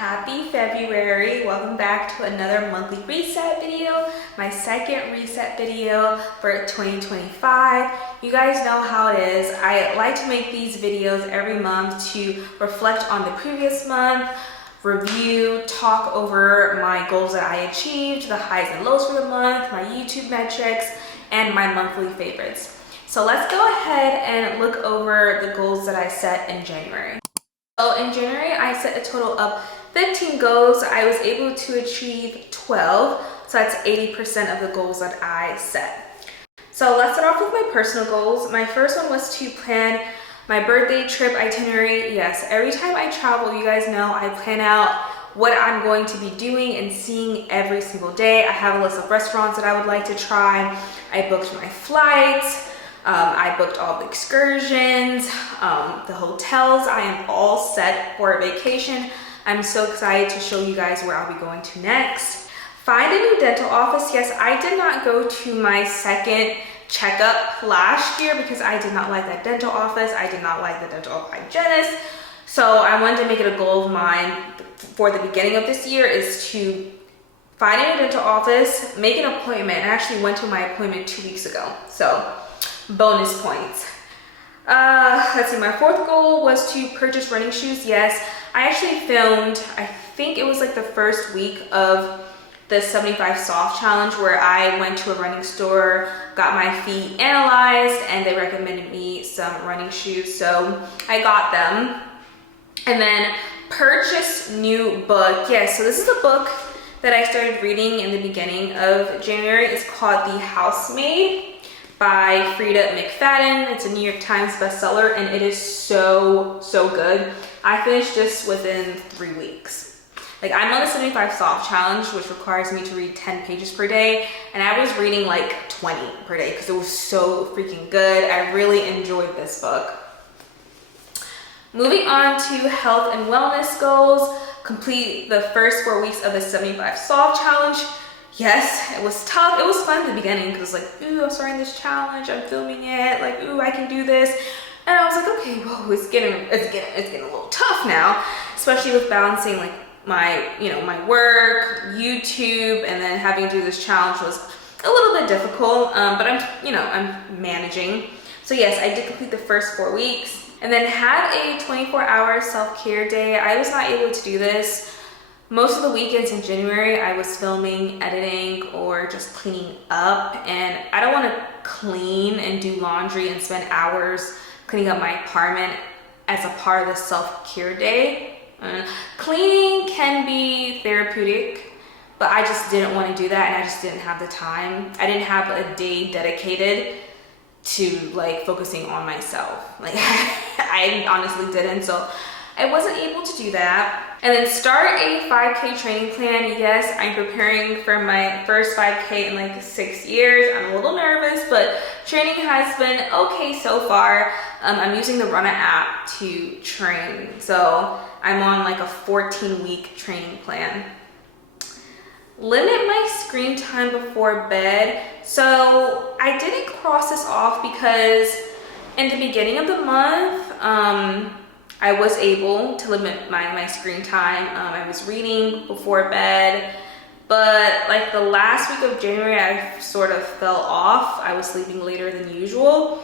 happy February. Welcome back to another monthly reset video, my second reset video for 2025. You guys know how it is. I like to make these videos every month to reflect on the previous month, review, talk over my goals that I achieved, the highs and lows for the month, my YouTube metrics, and my monthly favorites. So let's go ahead and look over the goals that I set in January. So in January, I set a total of 15 goals. I was able to achieve 12, so that's 80% of the goals that I set. So let's start off with my personal goals. My first one was to plan my birthday trip itinerary. Yes, every time I travel, you guys know I plan out what I'm going to be doing and seeing every single day. I have a list of restaurants that I would like to try. I booked my flights. I booked all the excursions, the hotels. I am all set for a vacation. I'm so excited to show you guys where I'll be going to next. Find a new dental office. Yes, I did not go to my second checkup last year because I did not like that dental office. I did not like the dental hygienist. So I wanted to make it a goal of mine for the beginning of this year is to find a new dental office, make an appointment. I actually went to my appointment 2 weeks ago. So bonus points. Let's see, my fourth goal was to purchase running shoes. Yes, I actually filmed, I think it was like the first week of the 75 soft challenge where I went to a running store, got my feet analyzed, and they recommended me some running shoes. So I got them. And then purchase new book. Yes, so this is a book that I started reading in the beginning of January. It's called The Housemaid by Frida McFadden. It's a New York Times bestseller and it is so good. I finished this within 3 weeks. Like, I'm on the 75 soft challenge, which requires me to read 10 pages per day, and I was reading like 20 per day because it was so freaking good. I really enjoyed this book. Moving on to health and wellness goals, complete the first 4 weeks of the 75 soft challenge. Yes, it was tough. It was fun in the beginning because like, ooh, I'm starting this challenge, I'm filming it, like, ooh, I can do this. And I was like, okay, whoa, it's getting a little tough now, especially with balancing like my work, YouTube, and then having to do this challenge was a little bit difficult, but I'm managing. So yes, I did complete the first 4 weeks and then had a 24-hour self-care day. I was not able to do this. Most of the weekends in January, I was filming, editing, or just cleaning up, and I don't want to clean and do laundry and spend hours cleaning up my apartment as a part of the self-care day. Cleaning can be therapeutic, but I just didn't want to do that, and I just didn't have the time. I didn't have a day dedicated to like focusing on myself. Like I honestly didn't, so I wasn't able to do that. And then start a 5K training plan. Yes, I'm preparing for my first 5K in like 6 years. I'm a little nervous, but training has been okay so far. I'm using the Runner app to train. So I'm on like a 14-week training plan. Limit my screen time before bed. So I didn't cross this off because in the beginning of the month, I was able to limit my screen time. I was reading before bed, but like the last week of January, I sort of fell off. I was sleeping later than usual.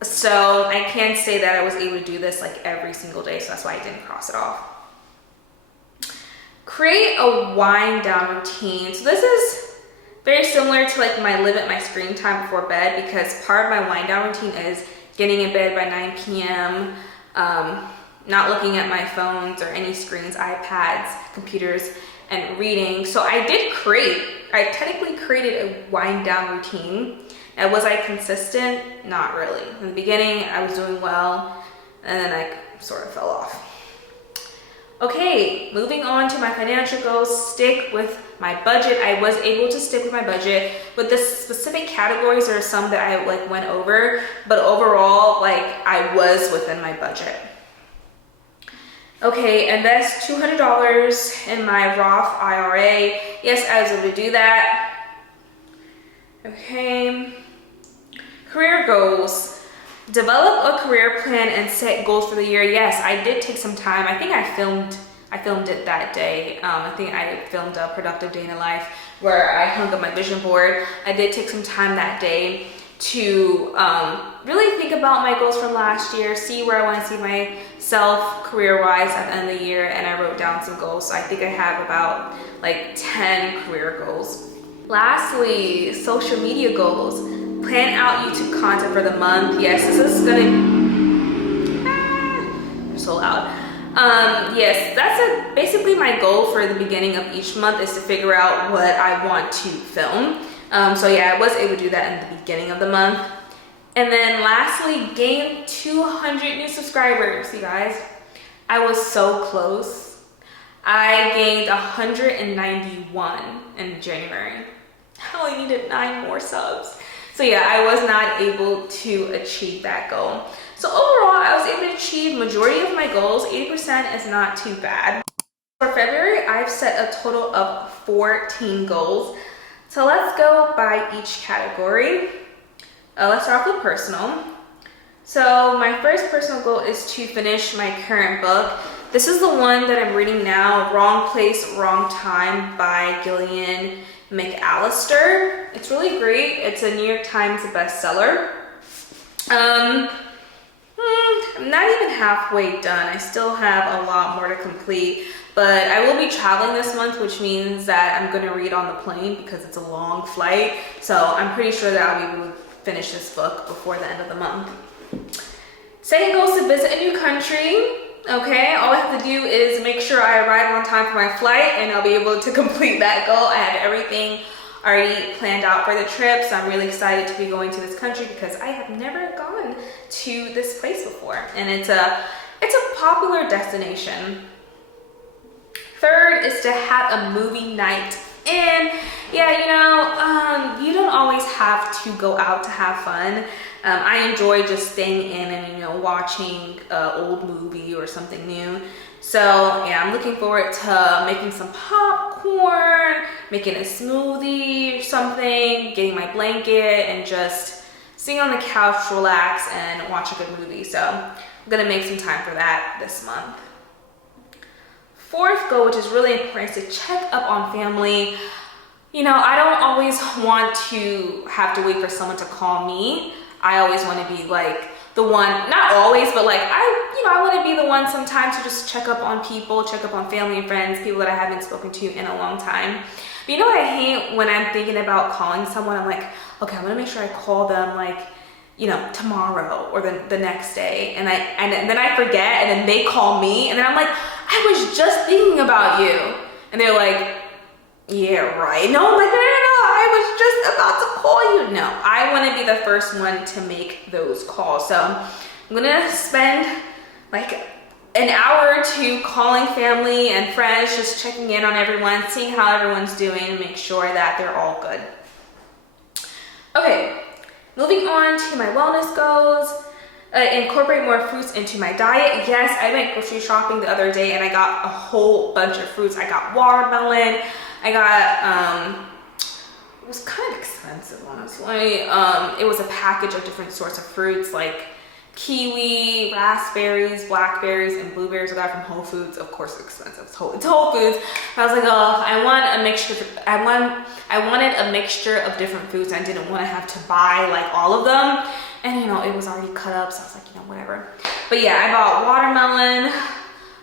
So I can't say that I was able to do this like every single day, so that's why I didn't cross it off. Create a wind down routine. So this is very similar to like my limit my screen time before bed, because part of my wind down routine is getting in bed by 9 p.m., not looking at my phones or any screens, iPads, computers, and reading. So I technically created a wind down routine. Now, was I consistent? Not really. In the beginning, I was doing well, and then I sort of fell off. Okay, moving on to my financial goals, stick with my budget. I was able to stick with my budget, but the specific categories are some that I like went over, but overall, like I was within my budget. Okay, invest $200 in my Roth IRA. Yes, I was able to do that. Okay, career goals. Develop a career plan and set goals for the year. Yes, I did take some time. I think I filmed I filmed it that day. I think I filmed a productive day in the life where I hung up my vision board. I did take some time that day to really think about my goals from last year, see where I want to see myself career-wise at the end of the year, and I wrote down some goals. So I think I have about like 10 career goals. Lastly, social media goals. Plan out YouTube content for the month. Yes, this is gonna so loud. Yes, that's basically my goal for the beginning of each month, is to figure out what I want to film. So yeah, I was able to do that in the beginning of the month. And then lastly, gain 200 new subscribers, you guys. I was so close. I gained 191 in January. I only needed 9 more subs. So yeah, I was not able to achieve that goal. So overall, I was able to achieve majority of my goals. 80% is not too bad. For February, I've set a total of 14 goals. So let's go by each category. Let's start off with personal. So my first personal goal is to finish my current book. This is the one that I'm reading now, Wrong Place, Wrong Time by Gillian McAllister. It's really great. It's a New York Times bestseller. I'm not even halfway done. I still have a lot more to complete, but I will be traveling this month, which means that I'm going to read on the plane because it's a long flight. So I'm pretty sure that I'll be able to finish this book before the end of the month. Second goal is to visit a new country. Okay, all I have to do is make sure I arrive on time for my flight and I'll be able to complete that goal. I have everything already planned out for the trip, so I'm really excited to be going to this country because I have never gone to this place before, and it's a popular destination. Third is to have a movie night. And yeah, you don't always have to go out to have fun. I enjoy just staying in and watching an old movie or something new. So yeah, I'm looking forward to making some popcorn, making a smoothie or something, getting my blanket, and just sitting on the couch, relax, and watch a good movie. So I'm gonna make some time for that this month. Fourth goal, which is really important, is to check up on family. I don't always want to have to wait for someone to call me. I always want to be like the one, not always, but like I want to be the one sometimes to just check up on people, check up on family and friends, people that I haven't spoken to in a long time. But what I hate when I'm thinking about calling someone, I'm like, okay, I'm gonna make sure I call them like, tomorrow or the next day, and then I forget, and then they call me, and then I'm like, I was just thinking about you, and they're like, yeah, right. No, I'm like, no, I was just about to call you. No, I want to be the first one to make those calls. So I'm gonna spend like an hour or two calling family and friends, just checking in on everyone, seeing how everyone's doing, make sure that they're all good. Okay, moving on to my wellness goals. Incorporate more fruits into my diet. Yes, I went grocery shopping the other day and I got a whole bunch of fruits. I got watermelon. I got, it was kind of expensive, honestly. It was a package of different sorts of fruits like kiwi, raspberries, blackberries, and blueberries. I got from Whole Foods. Of course, it's expensive. It's Whole Foods. I was like, oh, I want a mixture. I wanted a mixture of different foods. I didn't want to have to buy like all of them. And it was already cut up, so I was like, whatever. But yeah, I bought watermelon,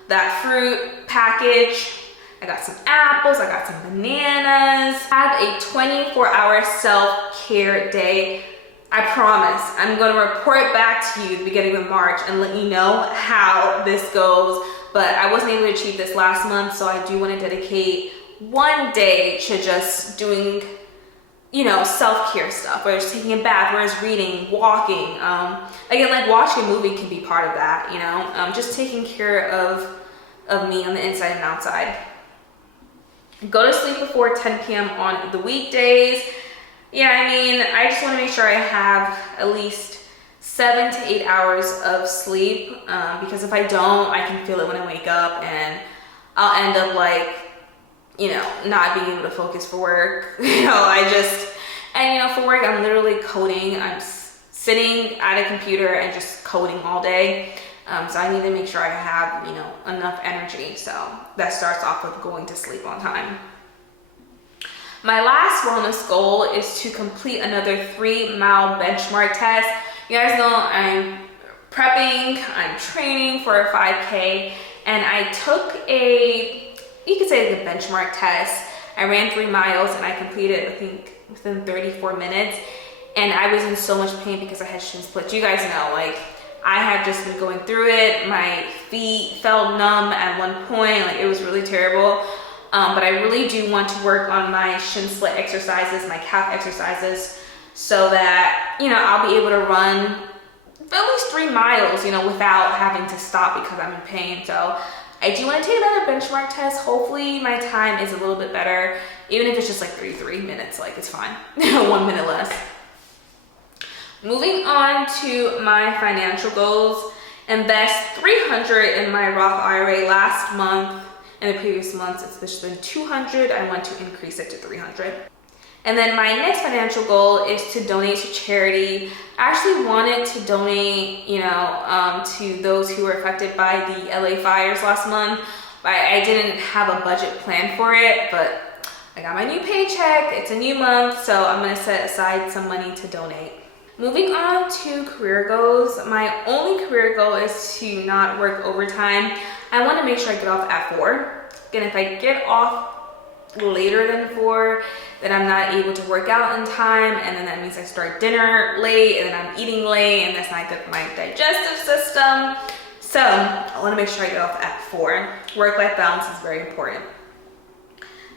that fruit package. I got some apples, I got some bananas. Have a 24-hour self-care day. I promise I'm gonna report back to you at the beginning of March and let you know how this goes. But I wasn't able to achieve this last month, so I do want to dedicate one day to just doing self-care stuff, whether it's taking a bath, whether it's reading, walking. Again, like watching a movie can be part of that, just taking care of me on the inside and outside. Go to sleep before 10 p.m. on the weekdays. Yeah, I just want to make sure I have at least 7 to 8 hours of sleep, because if I don't, I can feel it when I wake up, and I'll end up like, not being able to focus for work. For work, I'm literally coding. I'm sitting at a computer and just coding all day. So I need to make sure I have, enough energy. So that starts off with going to sleep on time. My last wellness goal is to complete another 3-mile benchmark test. You guys know I'm prepping, I'm training for a 5K, and I took you could say like a benchmark test. I ran 3 miles and I completed, I think, within 34 minutes. And I was in so much pain because I had shin splints. You guys know, like, I have just been going through it. My feet felt numb at one point. Like, it was really terrible. But I really do want to work on my shin splint exercises, my calf exercises, so that, I'll be able to run at least 3 miles, without having to stop because I'm in pain. So I do want to take another benchmark test. Hopefully my time is a little bit better, even if it's just like 33 minutes, like it's fine. 1 minute less. Moving on to my financial goals. Invest $300 in my Roth IRA. Last month and the previous months, it's just been $200. I want to increase it to $300. And then my next financial goal is to donate to charity. I actually wanted to donate, to those who were affected by the LA fires last month. I didn't have a budget plan for it, but I got my new paycheck. It's a new month, so I'm gonna set aside some money to donate. Moving on to career goals. My only career goal is to not work overtime. I wanna make sure I get off at 4. Again, if I get off later than 4, then I'm not able to work out in time, and then that means I start dinner late, and then I'm eating late, and that's not good for my digestive system. So I want to make sure I get off at 4. Work-life balance is very important.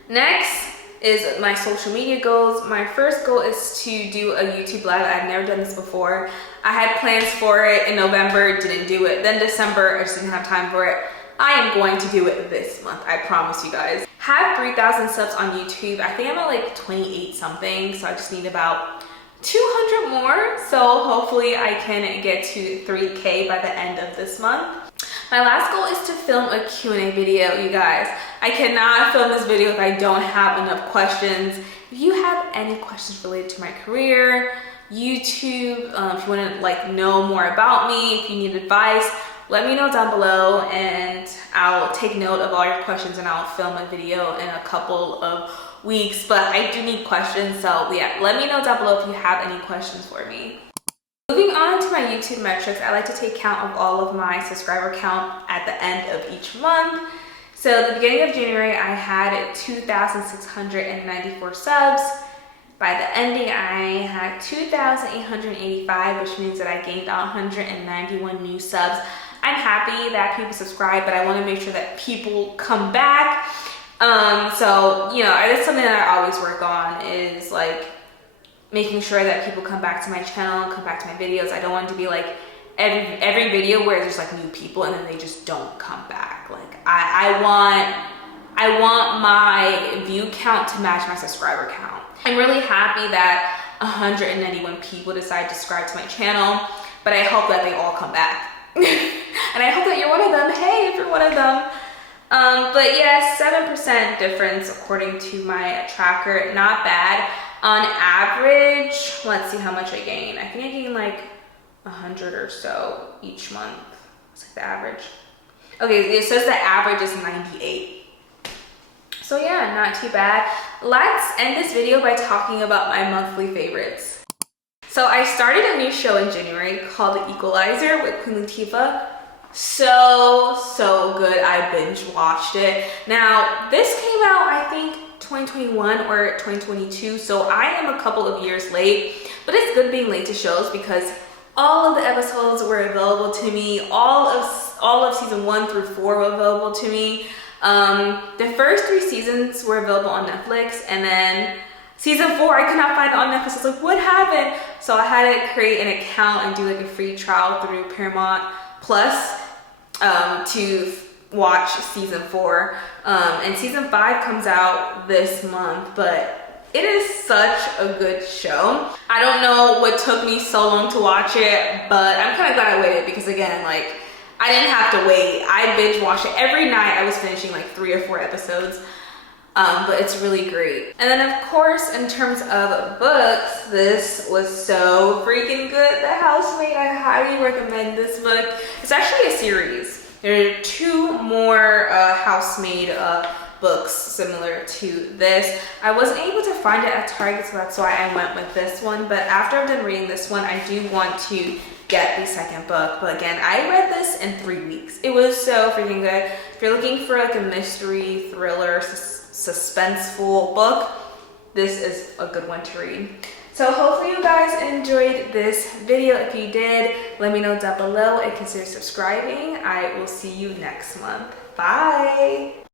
Next is my social media goals. My first goal is to do a YouTube live. I've never done this before. I had plans for it in November, didn't do it. Then December, I just didn't have time for it. I am going to do it this month, I promise you guys. Have 3,000 subs on YouTube. I think I'm at like 28 something, so I just need about 200 more. So hopefully I can get to 3K by the end of this month. My last goal is to film a Q&A video, you guys. I cannot film this video if I don't have enough questions. If you have any questions related to my career, YouTube, if you want to know more about me, if you need advice, let me know down below and I'll take note of all your questions and I'll film a video in a couple of weeks. But I do need questions, so yeah, let me know down below if you have any questions for me. Moving on to my YouTube metrics, I like to take count of all of my subscriber count at the end of each month. So at the beginning of January, I had 2,694 subs. By the ending, I had 2,885, which means that I gained 191 new subs. I'm happy that people subscribe, but I want to make sure that people come back. So, that's something that I always work on, is like making sure that people come back to my channel, come back to my videos. I don't want it to be like every video where there's like new people and then they just don't come back. Like I want my view count to match my subscriber count. I'm really happy that 191 people decided to subscribe to my channel, but I hope that they all come back. And I hope that you're one of them. Hey, if you're one of them. But yeah, 7% difference according to my tracker. Not bad. On average, let's see how much I gain. I think I gain like 100 or so each month. It's like the average. Okay, it says the average is 98. So yeah, not too bad. Let's end this video by talking about my monthly favorites. So I started a new show in January called The Equalizer with Queen Latifah. So good. I binge watched it. Now, this came out, I think, 2021 or 2022, so I am a couple of years late, but it's good being late to shows because all of the episodes were available to me. All of season 1 through 4 were available to me. The first 3 seasons were available on Netflix, and then season 4 I could not find it on Netflix. I was like, what happened? So I had to create an account and do like a free trial through Paramount Plus to watch season 4. And season 5 comes out this month, but it is such a good show. I don't know what took me so long to watch it, but I'm kind of glad I waited because, again, like, I didn't have to wait. I binge watched it every night. I was finishing like 3 or 4 episodes. but it's really great. And then of course, in terms of books, this was so freaking good. The Housemaid, I highly recommend this book. It's actually a series. There are 2 more Housemaid books similar to this. I wasn't able to find it at Target, so that's why I went with this one. But after I'm done reading this one, I do want to get the second book. But again, I read this in 3 weeks. It was so freaking good. If you're looking for like a mystery, thriller, suspenseful book, this is a good one to read. So hopefully you guys enjoyed this video. If you did, let me know down below and consider subscribing. I will see you next month. Bye.